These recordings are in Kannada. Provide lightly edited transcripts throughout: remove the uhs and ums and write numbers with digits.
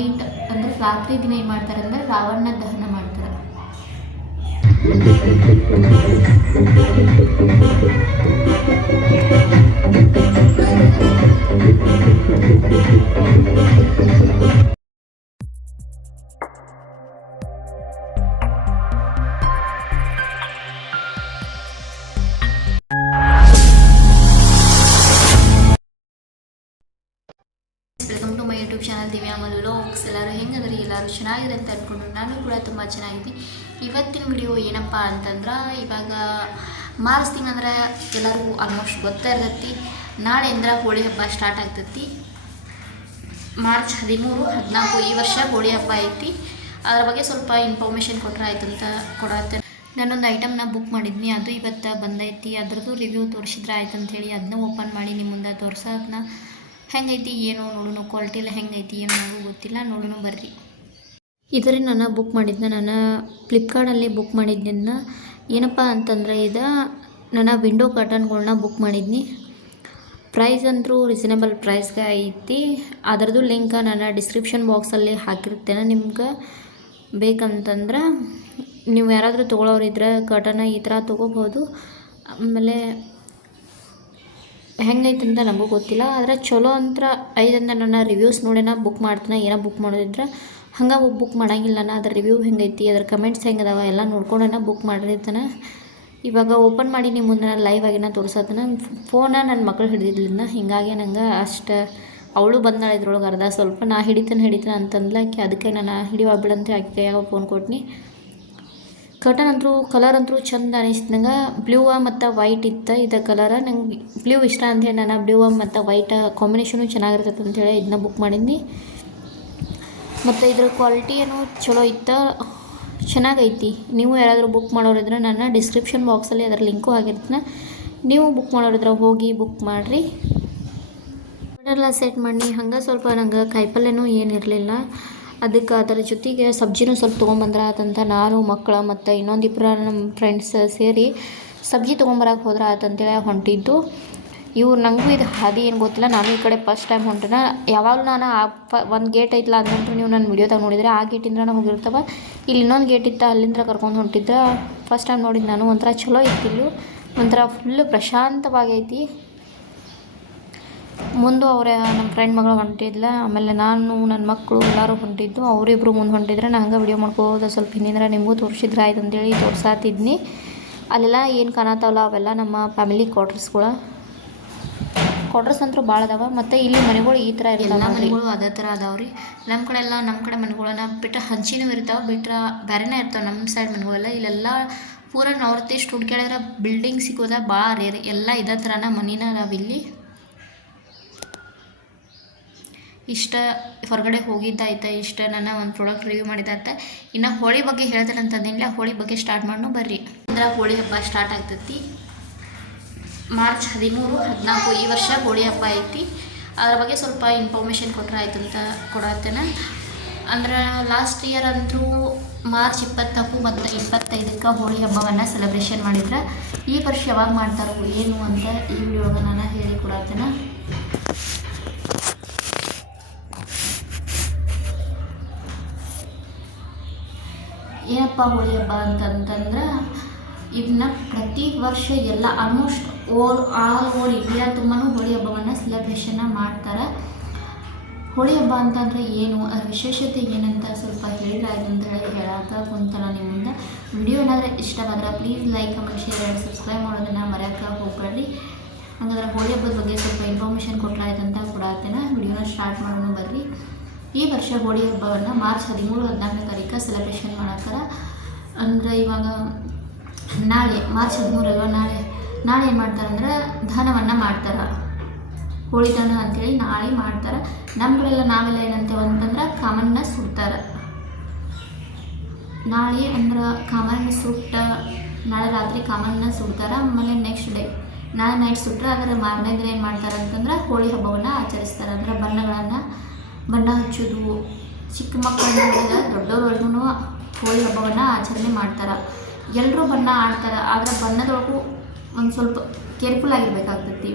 ನೈಟ್ ಅಂದರೆ ರಾತ್ರಿ ದಿನ ಏನು ಮಾಡ್ತಾರೆ ಅಂದರೆ ರಾವಣ ದಹನ ಮಾಡ್ತಾರೆ. Welcome to my YouTube channel Divya vlogs. ಎಲ್ಲರೂ ಹೆಂಗದ್ರಿ? ಎಲ್ಲರೂ ಚೆನ್ನಾಗಿದೆ ಅಂತ ಅಂದ್ಕೊಂಡು ನಾನು ಕೂಡ ತುಂಬ ಚೆನ್ನಾಗಿದ್ದೀನಿ. ಇವತ್ತಿನ ವಿಡಿಯೋ ಏನಪ್ಪ ಅಂತಂದ್ರೆ, ಇವಾಗ ಮಾರ್ಚ್ ತಿಂಗಳಂದ್ರೆ ಎಲ್ಲರಿಗೂ ಆಲ್ಮೋಸ್ಟ್ ಗೊತ್ತಾ ಇರ್ತೈತಿ. ನಾಳೆಯಿಂದ ಹೋಳಿ ಹಬ್ಬ ಸ್ಟಾರ್ಟ್ ಆಗ್ತೈತಿ. ಮಾರ್ಚ್ 13, 14 ಈ ವರ್ಷ ಹೋಳಿ ಹಬ್ಬ ಐತಿ. ಅದ್ರ ಬಗ್ಗೆ ಸ್ವಲ್ಪ ಇನ್ಫಾರ್ಮೇಷನ್ ಕೊಟ್ಟರೆ ಆಯ್ತು ಅಂತ ಕೊಡತ್ತೆ. ನಾನೊಂದು ಐಟಮ್ನ ಬುಕ್ ಮಾಡಿದ್ನಿ, ಅದು ಇವತ್ತು ಬಂದೈತಿ. ಅದ್ರದ್ದು ರಿವ್ಯೂ ತೋರಿಸಿದ್ರೆ ಆಯ್ತು ಅಂಥೇಳಿ ಅದನ್ನ ಓಪನ್ ಮಾಡಿ ನಿಮ್ಮ ಮುಂದೆ ತೋರ್ಸೋದನ್ನ. ಹೆಂಗೈತಿ ಏನೋ ನೋಡೋಣ, ಕ್ವಾಲಿಟಿ ಎಲ್ಲ ಹೆಂಗೈತಿ ಏನೋ ನನಗೂ ಗೊತ್ತಿಲ್ಲ, ನೋಡೋಣ ಬರ್ರಿ. ಇದರಲ್ಲಿ ನಾನು ಬುಕ್ ಮಾಡಿದ್ನ, ನಾನು ಫ್ಲಿಪ್ಕಾರ್ಟಲ್ಲಿ ಬುಕ್ ಮಾಡಿದ್ದನ್ನ ಏನಪ್ಪ ಅಂತಂದರೆ, ಇದು ನಾನು ವಿಂಡೋ ಕರ್ಟನ್ಗಳನ್ನ ಬುಕ್ ಮಾಡಿದ್ನಿ. ಪ್ರೈಸ್ ಅಂತೂ ರೀಸನೇಬಲ್ ಪ್ರೈಸ್ಗೆ ಐತಿ. ಅದರದ್ದು ಲಿಂಕ್ ನಾನು ಡಿಸ್ಕ್ರಿಪ್ಷನ್ ಬಾಕ್ಸಲ್ಲಿ ಹಾಕಿರ್ತೇನೆ. ನಿಮ್ಗೆ ಬೇಕಂತಂದ್ರೆ ನೀವು ಯಾರಾದರೂ ತೊಗೊಳೋರಿದ್ರೆ ಕರ್ಟನ್ನ ಈ ಥರ ತೊಗೋಬೋದು. ಆಮೇಲೆ ಹೆಂಗೈತೆ ಅಂತ ನಮಗೂ ಗೊತ್ತಿಲ್ಲ, ಆದರೆ ಚಲೋ ಅಂತ ಐದಂತ ನನ್ನ ರಿವ್ಯೂಸ್ ನೋಡೇನ ಬುಕ್ ಮಾಡ್ತಾನೆ. ಏನೋ ಬುಕ್ ಮಾಡೋದಿದ್ರೆ ಹಂಗೆ ಬುಕ್ ಮಾಡೋಂಗಿಲ್ಲ. ಅದ್ರ ರಿವ್ಯೂ ಹೆಂಗೈತಿ, ಅದ್ರ ಕಮೆಂಟ್ಸ್ ಹೆಂಗದಾವ ಎಲ್ಲ ನೋಡ್ಕೊಂಡೇನ ಬುಕ್ ಮಾಡಿರ್ತಾನೆ. ಇವಾಗ ಓಪನ್ ಮಾಡಿ ನಿಮ್ಮ ಮುಂದೆ ನಾನು ಲೈವ್ ಆಗಿನ ತೋರಿಸತ್ತನ. ಫೋನ ನನ್ನ ಮಕ್ಕಳು ಹಿಡಿದಿದ್ಲಿಂದ, ಹೀಗಾಗಿ ನಂಗೆ ಅಷ್ಟು ಅವಳು ಬಂದಾಳೆ ಇದ್ರೊಳಗೆ ಅರ್ಧ ಸ್ವಲ್ಪ. ನಾ ಹಿಡಿತೇನೆ ಅಂತಂದ್ಲಾಕಿ, ಅದಕ್ಕೆ ನಾನು ಹಿಡಿಯೋಗ್ಬಿಡಂತ ಆಕೆ ಕೈಯಾಗ ಫೋನ್ ಕೊಟ್ನಿ. ಕರ್ಟನ್ ಅಂತೂ ಕಲರ್ ಅಂತೂ ಚಂದ ಅನಿಸ್ತು ನಂಗೆ. ಬ್ಲೂ ಮತ್ತು ವೈಟ್ ಇತ್ತು ಇದು ಕಲರ. ನಂಗೆ ಬ್ಲೂ ಇಷ್ಟ ಅಂಥೇಳಿ ನಾನು ಬ್ಲೂ ಮತ್ತು ವೈಟ್ ಕಾಂಬಿನೇಷನು ಚೆನ್ನಾಗಿರ್ತೈತೆ ಅಂಥೇಳಿ ಇದನ್ನ ಬುಕ್ ಮಾಡಿದ್ನಿ. ಮತ್ತು ಇದ್ರ ಕ್ವಾಲಿಟಿ ಏನೋ ಚಲೋ ಇತ್ತು, ಚೆನ್ನಾಗೈತಿ. ನೀವು ಯಾರಾದರೂ ಬುಕ್ ಮಾಡೋರಿದ್ರೆ ನಾನು ಡಿಸ್ಕ್ರಿಪ್ಷನ್ ಬಾಕ್ಸಲ್ಲಿ ಅದರ ಲಿಂಕು ಆಗಿರ್ತೀನಿ. ನೀವು ಬುಕ್ ಮಾಡೋರಿದ್ರೆ ಹೋಗಿ ಬುಕ್ ಮಾಡಿರಿ. ಆರ್ಡರ್ಲ್ಲ ಸೆಟ್ ಮಾಡಿ. ಹಂಗೆ ಸ್ವಲ್ಪ ನಂಗೆ ಕಾಯಿಪಲ್ಯನೂ ಏನಿರಲಿಲ್ಲ, ಅದಕ್ಕೆ ಅದರ ಜೊತೆಗೆ ಸಬ್ಜಿನೂ ಸ್ವಲ್ಪ ತೊಗೊಂಬಂದ್ರೆ ಆತಂತ ನಾನು ಮಕ್ಕಳು ಮತ್ತು ಇನ್ನೊಂದಿಬ್ಬರು ನಮ್ಮ ಫ್ರೆಂಡ್ಸ್ ಸೇರಿ ಸಬ್ಜಿ ತೊಗೊಂಬರಕ್ಕೆ ಹೋದ್ರೆ ಆತಂತೇಳಿ ಹೊಂಟಿದ್ದು. ಇವ್ರು ನನಗೂ ಇದು ಹಾದಿ ಏನು ಗೊತ್ತಿಲ್ಲ, ನಾನು ಈ ಕಡೆ ಫಸ್ಟ್ ಟೈಮ್ ಹೊಂಟಿನ. ಯಾವಾಗಲೂ ನಾನು ಒಂದು ಗೇಟ್ ಐತಲ್ಲ ಅದಂತೂ ನೀವು ನನ್ನ ವಿಡಿಯೋದಾಗ ನೋಡಿದರೆ ಆ ಗೇಟಿಂದ ಹೋಗಿರ್ತವೆ. ಇಲ್ಲಿ ಇನ್ನೊಂದು ಗೇಟ್ ಇತ್ತು, ಅಲ್ಲಿಂದ ಕರ್ಕೊಂಡು ಹೊಂಟಿದ್ದೆ. ಫಸ್ಟ್ ಟೈಮ್ ನೋಡಿದ್ದು ನಾನು. ಒಂಥರ ಚಲೋ ಇತ್ತಿಲ್ಲು, ಒಂಥರ ಫುಲ್ಲು ಪ್ರಶಾಂತವಾಗೈತಿ. ಮುಂದೆ ಅವರೇ ನಮ್ಮ ಫ್ರೆಂಡ್ ಮಗಳು ಹೊಂಟಿದ್ಲ, ಆಮೇಲೆ ನಾನು ನನ್ನ ಮಕ್ಕಳು ಎಲ್ಲರೂ ಹೊಂಟಿದ್ದು. ಅವರಿಬ್ಬರು ಮುಂದೆ ಹೊಂಟಿದ್ರೆ ನಾನು ಹಂಗೆ ವಿಡಿಯೋ ಮಾಡ್ಕೋದು ಸ್ವಲ್ಪ ಹಿಂದಿಂದ ನಿಮಗೂ ತೋರಿಸಿದ್ರೆ ಆಯ್ತು ಅಂತೇಳಿ ತೋರ್ಸಾತಿದ್ನಿ. ಅಲ್ಲೆಲ್ಲ ಏನು ಕಾಣತ್ತಾವಲ್ಲ ಅವೆಲ್ಲ ನಮ್ಮ ಫ್ಯಾಮಿಲಿ ಕ್ವಾರ್ಟರ್ಸ್ ಅಂತೂ ಭಾಳ ಅದಾವ. ಮತ್ತು ಇಲ್ಲಿ ಮನೆಗಳು ಈ ಥರ ಇರಲ್ಲ, ಎಲ್ಲ ಮನೆಗಳು ಅದೇ ಥರ ಅದಾವ್ರಿ. ನಮ್ಮ ಕಡೆ ಮನೆಗಳನ್ನ ಬಿಟ್ಟರೆ ಹಂಚಿನೂ ಇರ್ತಾವೆ, ಬಿಟ್ಟರೆ ಬೇರೆನೇ ಇರ್ತಾವೆ. ನಮ್ಮ ಸೈಡ್ ಮನೆಗಳೆಲ್ಲ ಇಲ್ಲೆಲ್ಲ ಪೂರ ನಾರ್ತ್ ಈಸ್ಟ್ ಹುಡ್ಕ್ಯಾಡಿದ್ರೆ ಬಿಲ್ಡಿಂಗ್ ಸಿಗೋದ ಭಾಳ ರೇರ್. ಎಲ್ಲ ಇದೇ ಥರನ ಮನಿನ ನಾವಿಲ್ಲಿ ಇಷ್ಟ ಹೊರಗಡೆ ಹೋಗಿದ್ದಾಯ್ತು. ಇಷ್ಟ ನಾನು ಒಂದು ಪ್ರಾಡಕ್ಟ್ ರಿವ್ಯೂ ಮಾಡಿದ್ದಾಯ್ತು. ಇನ್ನು ಹೋಳಿ ಬಗ್ಗೆ ಹೇಳ್ತಾರೆ ಅಂತಂದಿಲ್ಲ, ಹೋಳಿ ಬಗ್ಗೆ ಸ್ಟಾರ್ಟ್ ಮಾಡೋಣ ಬರ್ರಿ. ಅಂದ್ರೆ ಹೋಳಿ ಹಬ್ಬ ಸ್ಟಾರ್ಟ್ ಆಗ್ತೈತಿ ಮಾರ್ಚ್ 13, 14 ಈ ವರ್ಷ ಹೋಳಿ ಹಬ್ಬ ಐತಿ. ಅದ್ರ ಬಗ್ಗೆ ಸ್ವಲ್ಪ ಇನ್ಫಾರ್ಮೇಷನ್ ಕೊಟ್ಟರೆ ಆಯ್ತು ಅಂತ ಕೊಡತ್ತೇನೆ. ಅಂದ್ರೆ ಲಾಸ್ಟ್ ಇಯರ್ ಅಂತೂ ಮಾರ್ಚ್ 24 ಮತ್ತು 25ಕ್ಕೆ ಹೋಳಿ ಹಬ್ಬವನ್ನು ಸೆಲೆಬ್ರೇಷನ್ ಮಾಡಿದ್ರೆ, ಈ ವರ್ಷ ಯಾವಾಗ ಮಾಡ್ತಾರೋ ಏನು ಅಂತ ಈ ವಿಡಿಯೋಗೆ ನಾನು ಹೇಳಿ ಕೊಡತ್ತೇನೆ. ಏನಪ್ಪ ಹೋಳಿ ಹಬ್ಬ ಅಂತಂತಂದ್ರೆ, ಇದನ್ನ ಪ್ರತಿ ವರ್ಷ ಎಲ್ಲ ಆಲ್ಮೋಸ್ಟ್ ಆಲ್ ಓವರ್ ಇಂಡಿಯಾ ತುಂಬಾ ಹೋಳಿ ಹಬ್ಬವನ್ನು ಸೆಲೆಬ್ರೇಷನ್ನ ಮಾಡ್ತಾರೆ. ಹೋಳಿ ಹಬ್ಬ ಅಂತಂದರೆ ಏನು, ಅದರ ವಿಶೇಷತೆ ಏನಂತ ಸ್ವಲ್ಪ ಹೇಳಿದ್ರೆ ಆಯ್ತು ಅಂತ ಹೇಳಿ ಹೇಳಕ್ಕೆ ಕುಂತಲ್ಲ ನಿಮ್ಮ ಮುಂದೆ. ವಿಡಿಯೋ ಏನಾದರೆ ಇಷ್ಟವಾದ್ರೆ please like, comment, share and subscribe ಮಾಡೋದನ್ನು ಮರೆಯೋಕ್ಕೆ ಹೋಗ್ಬೇಡ್ರಿ. ಹಂಗಾದ್ರೆ ಹೋಳಿ ಹಬ್ಬದ ಬಗ್ಗೆ ಸ್ವಲ್ಪ ಇನ್ಫಾರ್ಮೇಷನ್ ಕೊಟ್ಟರೆ ಆಯ್ತು ಅಂತ ಕೊಡತ್ತೇನೆ. ವಿಡಿಯೋನ ಸ್ಟಾರ್ಟ್ ಮಾಡೋಣ ಬರ್ರಿ. ಈ ವರ್ಷ ಹೋಳಿ ಹಬ್ಬವನ್ನು ಮಾರ್ಚ್ 13, 14ನೇ ತಾರೀಕು ಸೆಲೆಬ್ರೇಷನ್ ಮಾಡತ್ತಾರ. ಅಂದರೆ ಇವಾಗ ನಾಳೆ ಮಾರ್ಚ್ 13 ಅಲ್ವ, ನಾಳೆ ಏನು ಮಾಡ್ತಾರಂದ್ರೆ ದಹನವನ್ನು ಮಾಡ್ತಾರೆ. ಹೋಳಿ ದಹನ ಅಂಥೇಳಿ ನಾಳೆ ಮಾಡ್ತಾರೆ. ನಮ್ಮ ಕಡೆಲ್ಲ ನಾವೆಲ್ಲ ಏನಂತೇವೆ ಅಂತಂದ್ರೆ ಕಾಮನ್ನ ಸುಡ್ತಾರೆ. ನಾಳೆ ಅಂದ್ರೆ ಕಾಮನ್ನ ಸುಟ್ಟ ನಾಳೆ ರಾತ್ರಿ ಕಾಮನ್ನ ಸುಡ್ತಾರೆ. ಆಮೇಲೆ ನೆಕ್ಸ್ಟ್ ಡೇ ನಾಳೆ ನೈಟ್ ಸುಟ್ಟರೆ ಅದರ ಮಾರನೇ ದಿನ ಏನು ಮಾಡ್ತಾರೆ ಅಂತಂದ್ರೆ ಹೋಳಿ ಹಬ್ಬವನ್ನು ಆಚರಿಸ್ತಾರೆ. ಅಂದರೆ ಬಣ್ಣ ಹಚ್ಚೋದು, ಚಿಕ್ಕ ಮಕ್ಕಳನ್ನ ದೊಡ್ಡವ್ರಿಗೂ ಹೋಳಿ ಹಬ್ಬವನ್ನು ಆಚರಣೆ ಮಾಡ್ತಾರೆ. ಎಲ್ಲರೂ ಬಣ್ಣ ಆಡ್ತಾರೆ, ಆದರೆ ಬಣ್ಣದೊಳಗೂ ಒಂದು ಸ್ವಲ್ಪ ಕೇರ್ಫುಲ್ ಆಗಿರ್ಬೇಕಾಗ್ತೈತಿ.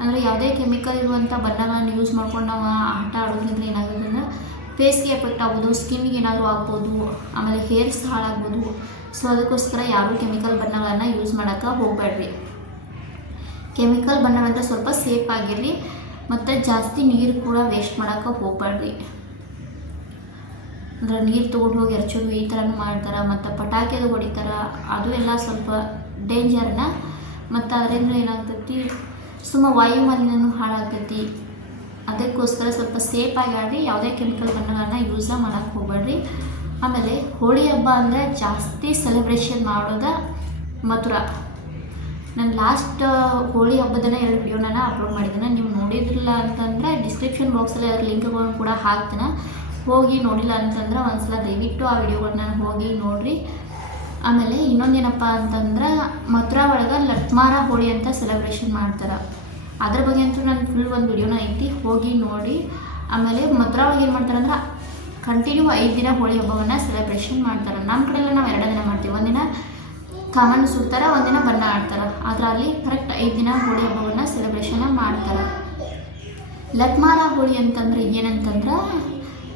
ಅಂದರೆ ಯಾವುದೇ ಕೆಮಿಕಲ್ ಇರುವಂಥ ಬಣ್ಣಗಳನ್ನು ಯೂಸ್ ಮಾಡ್ಕೊಂಡು ನಾವು ಆಟ ಆಡೋದ್ರಿಂದ ಏನಾಗುತ್ತೆ ಅಂದರೆ ಫೇಸ್ಗೆ ಎಫೆಕ್ಟ್ ಆಗ್ಬೋದು, ಸ್ಕಿನ್ಗೆ ಏನಾದರೂ ಆಗ್ಬೋದು, ಆಮೇಲೆ ಹೇರ್ಸ್ ಹಾಳಾಗ್ಬೋದು. ಸೊ ಅದಕ್ಕೋಸ್ಕರ ಯಾರೂ ಕೆಮಿಕಲ್ ಬಣ್ಣಗಳನ್ನು ಯೂಸ್ ಮಾಡೋಕ್ಕೆ ಹೋಗಬೇಡ್ರಿ. ಕೆಮಿಕಲ್ ಬಣ್ಣವಂದರೆ ಸ್ವಲ್ಪ ಸೇಫ್ ಆಗಿರ್ರಿ ಮತ್ತು ಜಾಸ್ತಿ ನೀರು ಕೂಡ ವೇಸ್ಟ್ ಮಾಡೋಕ್ಕೆ ಹೋಗಬೇಡ್ರಿ. ಅಂದ್ರೆ ನೀರು ತೊಗೊಂಡು ಹೋಗಿ ಎರಚೋದು ಈ ಥರನೂ ಮಾಡ್ತಾರೆ, ಮತ್ತು ಪಟಾಕಿ ಅದು ಹೊಡಿತಾರೆ, ಅದು ಎಲ್ಲ ಸ್ವಲ್ಪ ಡೇಂಜರ್ನ. ಮತ್ತು ಅದರಿಂದ ಏನಾಗ್ತೈತಿ, ವಾಯು ಮಾಲಿನ್ಯನೂ ಹಾಳಾಗ್ತೈತಿ. ಅದಕ್ಕೋಸ್ಕರ ಸ್ವಲ್ಪ ಸೇಫಾಗಿ ಆಡಿ ಯಾವುದೇ ಕೆಮಿಕಲ್ ಬಣ್ಣಗಳನ್ನ ಯೂಸ ಮಾಡೋಕ್ಕೆ ಹೋಗಬೇಡ್ರಿ. ಆಮೇಲೆ ಹೋಳಿ ಹಬ್ಬ ಅಂದರೆ ಜಾಸ್ತಿ ಸೆಲೆಬ್ರೇಷನ್ ಮಾಡೋದು ಮಥುರಾ. ನಾನು ಲಾಸ್ಟ್ ಹೋಳಿ ಹಬ್ಬದನ್ನ 2 ವಿಡಿಯೋನ ಅಪ್ಲೋಡ್ ಮಾಡಿದ್ದೀನಿ. ನೀವು ನೋಡಿದ್ರಿಲ್ಲ ಅಂತಂದರೆ ಡಿಸ್ಕ್ರಿಪ್ಷನ್ ಬಾಕ್ಸಲ್ಲಿ ಅದರ ಲಿಂಕ್ಗಳನ್ನು ಕೂಡ ಹಾಕ್ತೀನಿ. ಹೋಗಿ ನೋಡಿಲ್ಲ ಅಂತಂದ್ರೆ ಒಂದ್ಸಲ ದಯವಿಟ್ಟು ಆ ವಿಡಿಯೋಗಳನ್ನ ಹೋಗಿ ನೋಡಿರಿ. ಆಮೇಲೆ ಇನ್ನೊಂದೇನಪ್ಪ ಅಂತಂದ್ರೆ ಮಥುರಾ ಒಳಗೆ ಲಟ್ಮಾರ ಹೋಳಿ ಅಂತ ಸೆಲೆಬ್ರೇಷನ್ ಮಾಡ್ತಾರೆ. ಅದ್ರ ಬಗ್ಗೆ ಅಂತೂ ನಾನು ಫುಲ್ ಒಂದು ವಿಡಿಯೋನ ಐತಿ, ಹೋಗಿ ನೋಡಿ. ಆಮೇಲೆ ಮಥುರಾ ಒಳಗೆ ಏನು ಮಾಡ್ತಾರೆ ಅಂದ್ರೆ ಕಂಟಿನ್ಯೂ 5 ದಿನ ಹೋಳಿ ಹಬ್ಬವನ್ನು ಸೆಲೆಬ್ರೇಷನ್ ಮಾಡ್ತಾರೆ. ನಮ್ಮ ಕಡೆಯೆಲ್ಲ ನಾವು 2 ದಿನ ಮಾಡ್ತೀವಿ. ಒಂದಿನ ಕಾಮಣ್ಣು ಸುಡ್ತಾರೆ, ಒಂದಿನ ಬಣ್ಣ ಆಡ್ತಾರೆ. ಆದರೆ ಅಲ್ಲಿ ಕರೆಕ್ಟ್ 5 ದಿನ ಹೋಳಿ ಹಬ್ಬವನ್ನು ಸೆಲೆಬ್ರೇಷನ್ ಮಾಡ್ತಾರೆ. ಲಟ್ಮಾರ ಹೋಳಿ ಅಂತಂದ್ರೆ ಏನಂತಂದ್ರೆ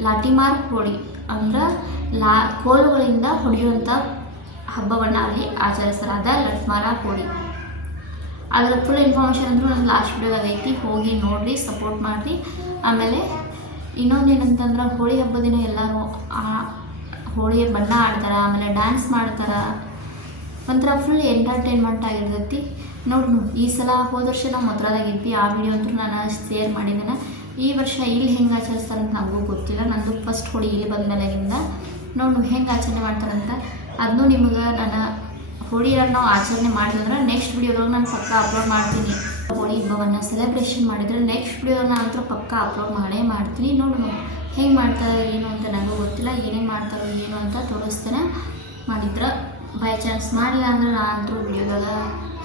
ಲಾಟಿಮಾರ್ ಹೋಳಿ ಅಂದ್ರೆ ಕೋಲುಗಳಿಂದ ಹೊಡೆಯುವಂಥ ಹಬ್ಬವನ್ನು ಅಲ್ಲಿ ಆಚರಿಸ್ತಾರೆ. ಅದ ಲಟ್ಮಾರ ಹೋಳಿ. ಅದರ ಫುಲ್ ಇನ್ಫಾರ್ಮೇಷನ್ ಅಂದರೂ ನನ್ನ ಲಾಸ್ಟ್ ವಿಡಿಯೋದಾಗ ಐತಿ, ಹೋಗಿ ನೋಡಿರಿ, ಸಪೋರ್ಟ್ ಮಾಡಿರಿ. ಆಮೇಲೆ ಇನ್ನೊಂದೇನಂತಂದ್ರೆ ಹೋಳಿ ಹಬ್ಬದ ದಿನ ಎಲ್ಲರೂ ಹೋಳಿಗೆ ಬಣ್ಣ ಆಡ್ತಾರೆ, ಆಮೇಲೆ ಡ್ಯಾನ್ಸ್ ಮಾಡ್ತಾರೆ. ಒಂಥರ ಫುಲ್ ಎಂಟರ್ಟೈನ್ಮೆಂಟ್ ಆಗಿರ್ತೈತಿ. ನೋಡಿ ಈ ಸಲ ಹೋದ ವರ್ಷ ನಾವು ಮಥುರಾದಾಗಿದ್ವಿ, ಆ ವಿಡಿಯೋ ಅಂತೂ ನಾನು ಶೇರ್ ಮಾಡಿದ್ದೇನೆ. ಈ ವರ್ಷ ಇಲ್ಲಿ ಹೆಂಗೆ ಆಚರಿಸ್ತಾರೆ ಅಂತ ನನಗೂ ಗೊತ್ತಿಲ್ಲ. ನಂದು ಫಸ್ಟ್ ಹೋಳಿ ಇಲ್ಲಿ ಬಂದಮೇಲೆಗಿಂದ ನೋಡಿ ಹೆಂಗೆ ಆಚರಣೆ ಮಾಡ್ತಾರಂತ ಅದನ್ನೂ ನಿಮ್ಗೆ ನಾನು ಹೋಳಿ ನಾವು ಆಚರಣೆ ಮಾಡಿದ್ರೆ ನೆಕ್ಸ್ಟ್ ವಿಡಿಯೋದಾಗ ನಾನು ಪಕ್ಕ ಅಪ್ಲೋಡ್ ಮಾಡ್ತೀನಿ. ಹೋಳಿ ಹಬ್ಬವನ್ನು ಸೆಲೆಬ್ರೇಷನ್ ಮಾಡಿದರೆ ನೆಕ್ಸ್ಟ್ ವಿಡಿಯೋನ ಅಂತೂ ಪಕ್ಕ ಅಪ್ಲೋಡ್ ಮಾಡೇ ಮಾಡ್ತೀನಿ. ನೋಡಿ ಹೆಂಗೆ ಮಾಡ್ತಾರೆ ಏನು ಅಂತ ನನಗೂ ಗೊತ್ತಿಲ್ಲ, ಏನೇನು ಮಾಡ್ತಾರೋ ಏನು ಅಂತ ತೋರಿಸ್ತೇನೆ. ಮಾಡಿದ್ರೆ ಬೈ ಚಾನ್ಸ್ ಮಾಡಲಿಲ್ಲ ಅಂದ್ರೆ ನಾನು ಅಂತೂ ವಿಡಿಯೋದಾಗ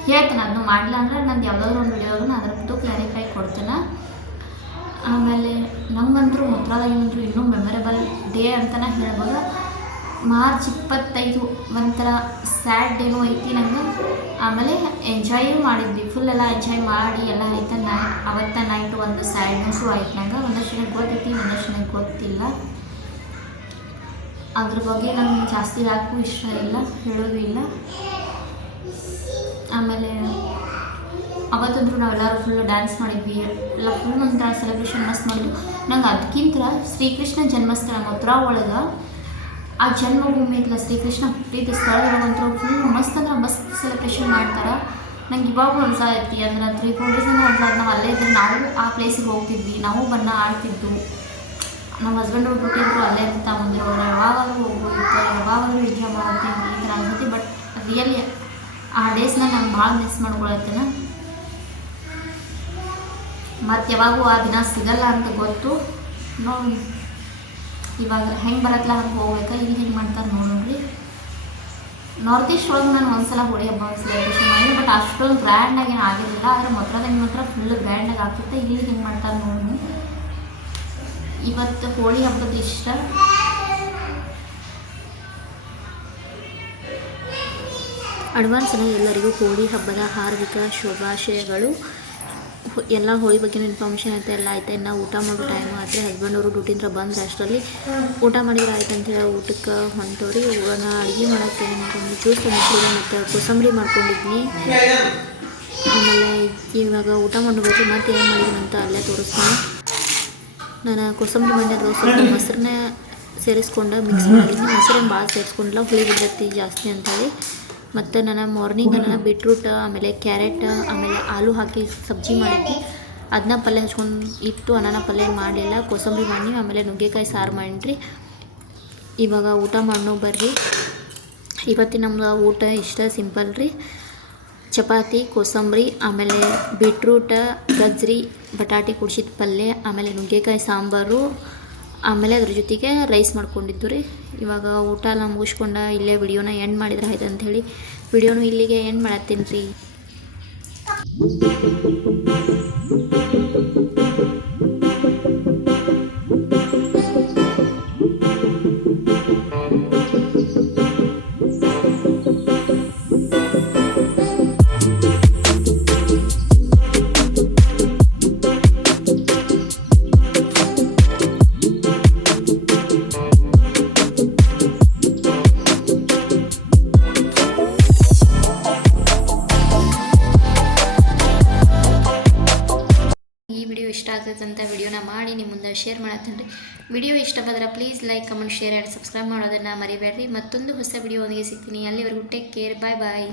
ಹೇಳ್ತೇನೆ. ಅದನ್ನು ಮಾಡಲಿಲ್ಲ ಅಂದ್ರೆ ನಂದು ಯಾವುದಾದ್ರೂ ಒಂದು ವಿಡಿಯೋದಾಗ ನಾನು ಅದ್ರದ್ದು ಕ್ಲಾರಿಫೈ ಕೊಡ್ತೇನೆ. ಆಮೇಲೆ ನಮಗಂತೂ ಮಥುರಾದಾಗಂತೂ ಇನ್ನೂ ಮೆಮೊರೇಬಲ್ ಡೇ ಅಂತಲೇ ಹೇಳ್ಬೋದು. ಮಾರ್ಚ್ 25 ಒಂಥರ ಸ್ಯಾಡ್ ಡೇನೂ ಐತಿ ನಂಗೆ. ಆಮೇಲೆ ಎಂಜಾಯೂ ಮಾಡಿದ್ವಿ, ಫುಲ್ ಎಲ್ಲ ಎಂಜಾಯ್ ಮಾಡಿ ಎಲ್ಲ ಆಯ್ತು. ಅವತ್ತ ನೈಟ್ ಒಂದು ಸ್ಯಾಡ್ನೆಸ್ಸು ಆಯ್ತು ನಂಗೆ. ಒಂದಷ್ಟು ಜನಕ್ಕೆ ಗೊತ್ತೈತಿ, ಒಂದಷ್ಟು ಜನಕ್ಕೆ ಗೊತ್ತಿಲ್ಲ. ಅದ್ರ ಬಗ್ಗೆ ನಂಗೆ ಜಾಸ್ತಿ ಯಾಕೂ ಇಷ್ಟ ಇಲ್ಲ, ಹೇಳೋದು ಇಲ್ಲ. ಆಮೇಲೆ ಅವತ್ತಂದ್ರೂ ನಾವೆಲ್ಲರೂ ಫುಲ್ಲು ಡ್ಯಾನ್ಸ್ ಮಾಡಿದ್ವಿ, ಎಲ್ಲ ಫುಲ್ ಒಂಥರ ಸೆಲೆಬ್ರೇಷನ್ ಮಸ್ತ್ ಮಾಡಿದ್ವಿ. ನಂಗೆ ಅದಕ್ಕಿಂತ ಶ್ರೀಕೃಷ್ಣ ಜನ್ಮಸ್ಥಳ ಮಥುರಾ ಒಳಗೆ ಆ ಜನ್ಮಭೂಮಿ ಐತಲ್ಲ, ಶ್ರೀಕೃಷ್ಣ ಹುಟ್ಟಿದ ಸ್ಥಳದೊಳಗಂತೂ ಫುಲ್ ಮಸ್ತ್ ಅಂದ್ರೆ ಮಸ್ತ್ ಸೆಲೆಬ್ರೇಷನ್ ಮಾಡ್ತಾರೆ. ನಂಗೆ ಇವಾಗ ಅನ್ಸಾಯ್ತಿ ಅಂದ್ರೆ 3-4 ಡೇಸ್ ಅಂದ್ರೆ ಅನ್ಸಾದ ನಾವು ಅಲ್ಲೇ ಇದ್ರೆ ನಾವು ಆ ಪ್ಲೇಸಿಗೆ ಹೋಗ್ತಿದ್ವಿ, ನಾವು ಬಣ್ಣ ಆಡ್ತಿದ್ದು. ನಮ್ಮ ಹಸ್ಬೆಂಡ್ ಹುಟ್ಟಿದ್ರು ಅಲ್ಲೇ ಅಂತ ಬಂದಿರೋರು, ಯಾವಾಗಲೂ ಹೋಗ್ಬೋದಿತ್ತು, ಯಾವಾಗಲೂ ಎಂಜಾಯ್ ಮಾಡ್ತೀನಿ ಈ ಥರ ಅನ್ಸುತ್ತೆ. ಬಟ್ ರಿಯಲಿ ಆ ಡೇಸ್ನ ನಂಗೆ ಭಾಳ ಮಿಸ್ ಮಾಡ್ಕೊಳತ್ತೇನೆ. ಮತ್ತು ಯಾವಾಗೂ ಆ ದಿನ ಸಿಗಲ್ಲ ಅಂತ ಗೊತ್ತು. ನೋಡಿ ಇವಾಗ ಹೆಂಗೆ ಬರತ್ತಲ್ಲ ಹಂಗೆ ಹೋಗ್ಬೇಕಾ, ಇಲ್ಲಿ ಹೆಂಗೆ ಮಾಡ್ತಾರೆ ನೋಡ್ರಿ. ನಾರ್ತ್ ಈಸ್ಟ್ ಒಳಗೆ ನಾನು ಒಂದ್ಸಲ ಹೋಳಿ ಹಬ್ಬ ಸೆಲೆಬ್ರೇಷನ್ ಮಾಡಿ, ಬಟ್ ಅಷ್ಟೊಂದು ಗ್ರ್ಯಾಂಡಾಗಿ ಏನು ಆಗಿರಲಿಲ್ಲ. ಆದರೆ ಮಥುರಾದಾಗ ಮಾತ್ರ ಫುಲ್ ಗ್ರ್ಯಾಂಡಾಗಿ ಆಗ್ತಿತ್ತು. ಇಲ್ಲಿ ಹೆಂಗೆ ಮಾಡ್ತಾರೆ ನೋಡಿ. ಇವತ್ತು ಹೋಳಿ ಹಬ್ಬದ ಇಷ್ಟ. ಅಡ್ವಾನ್ಸ್ನ ಎಲ್ಲರಿಗೂ ಹೋಳಿ ಹಬ್ಬದ ಹಾರ್ದಿಕ ಶುಭಾಶಯಗಳು. ಎಲ್ಲ ಹೋಳಿ ಬಗ್ಗೆ ಇನ್ಫಾರ್ಮೇಷನ್ ಆಯ್ತು, ಎಲ್ಲ ಆಯ್ತು. ಇನ್ನು ಊಟ ಮಾಡೋ ಟೈಮ್ ಆದರೆ ಹಸ್ಬೆಂಡ್ ಅವರು ಡ್ಯೂಟಿಯಿಂದ ಬಂದರೆ ಅಷ್ಟರಲ್ಲಿ ಊಟ ಮಾಡಿದ್ರೆ ಆಯ್ತು ಅಂತೇಳಿ ಊಟಕ್ಕೆ ಹೊಂಟವ್ರಿ. ನಾನು ಅಡುಗೆ ಮಾಡೋಕ್ಕೆ ಏನ್ಕೊಂಡು ಜ್ಯೂಸ್ ತಂದಿದ್ದೀನಿ ಮತ್ತು ಕೋಸಂಬರಿ ಮಾಡ್ಕೊಂಡಿದ್ನಿ. ಆಮೇಲೆ ಇವಾಗ ಊಟ ಮಾಡ್ಬೇಕು. ಮತ್ತು ಏನು ಮಾಡಿದ್ದೀನಿ ಅಂತ ಅಲ್ಲೇ ತೋರಿಸ್ತೀನಿ. ನಾನು ಕೋಸಂಬರಿ ಮಾಡಿದ್ರೆ ಸ್ವಲ್ಪ ಮೊಸರನ್ನ ಸೇರಿಸ್ಕೊಂಡು ಮಿಕ್ಸ್ ಮಾಡಿದ್ದೀನಿ. ಮೊಸರನ್ನ ಭಾಳ ಸೇರಿಸ್ಕೊಂಡಿಲ್ಲ, ಹುಳಿ ಬಿಡ್ತೈತಿ ಜಾಸ್ತಿ ಅಂತೇಳಿ. ಮತ್ತು ನಾನು ಮಾರ್ನಿಂಗ್ ಬೀಟ್ರೂಟ್, ಆಮೇಲೆ ಕ್ಯಾರೆಟ್, ಆಮೇಲೆ ಆಲೂ ಹಾಕಿ ಸಬ್ಜಿ ಮಾಡಿದ್ವಿ. ಅದನ್ನ ಪಲ್ಯ ಹಚ್ಕೊಂಡು ಇತ್ತು. ಅನ್ನ ಪಲ್ಯ ಮಾಡಲಿಲ್ಲ, ಕೋಸಂಬರಿ ಮಾಡಿ, ಆಮೇಲೆ ನುಗ್ಗೆಕಾಯಿ ಸಾರು ಮಾಡಿರಿ. ಇವಾಗ ಊಟ ಮಾಡೋ ಬರ್ರಿ. ಇವತ್ತಿನ ನಮ್ದು ಊಟ ಇಷ್ಟ ಸಿಂಪಲ್ ರೀ. ಚಪಾತಿ, ಕೋಸಂಬರಿ, ಆಮೇಲೆ ಬೀಟ್ರೂಟ್, ಗಜ್ರಿ, ಬಟಾಟೆ ಕುಡಿಸಿದ ಪಲ್ಯ, ಆಮೇಲೆ ನುಗ್ಗೆಕಾಯಿ ಸಾಂಬಾರು, ಆಮೇಲೆ ಅದ್ರ ಜೊತೆಗೆ ರೈಸ್ ಮಾಡ್ಕೊಂಡಿದ್ದು ರೀ. ಇವಾಗ ಊಟ ಎಲ್ಲ ಮುಗಿಸ್ಕೊಂಡು ಇಲ್ಲೇ ವಿಡಿಯೋನ ಎಂಡ್ ಮಾಡಿದ್ರೆ ಆಯ್ತು ಅಂಥೇಳಿ ವಿಡಿಯೋನು ಇಲ್ಲಿಗೆ ಎಂಡ್ ಮಾಡತ್ತೀನಿ ರೀ. ಇಷ್ಟ ಆಗ್ತೈತೆ ಅಂತ ವಿಡಿಯೋನ ಮಾಡಿ ನಿಮ್ಮ ಮುಂದೆ ಶೇರ್ ಮಾಡತ್ತೇನೆ ರೀ. ವಿಡಿಯೋ ಇಷ್ಟವಾದ್ರೆ please like comment share and subscribe ಮಾಡೋದನ್ನು ಮರಿಬೇಡ್ರಿ. ಮತ್ತೊಂದು ಹೊಸ ವಿಡಿಯೋ ಒಂದಿಗೆ ಸಿಗ್ತೀನಿ. ಅಲ್ಲಿವರೆಗೂ ಟೇಕ್ ಕೇರ್, ಬಾಯ್ ಬಾಯ್.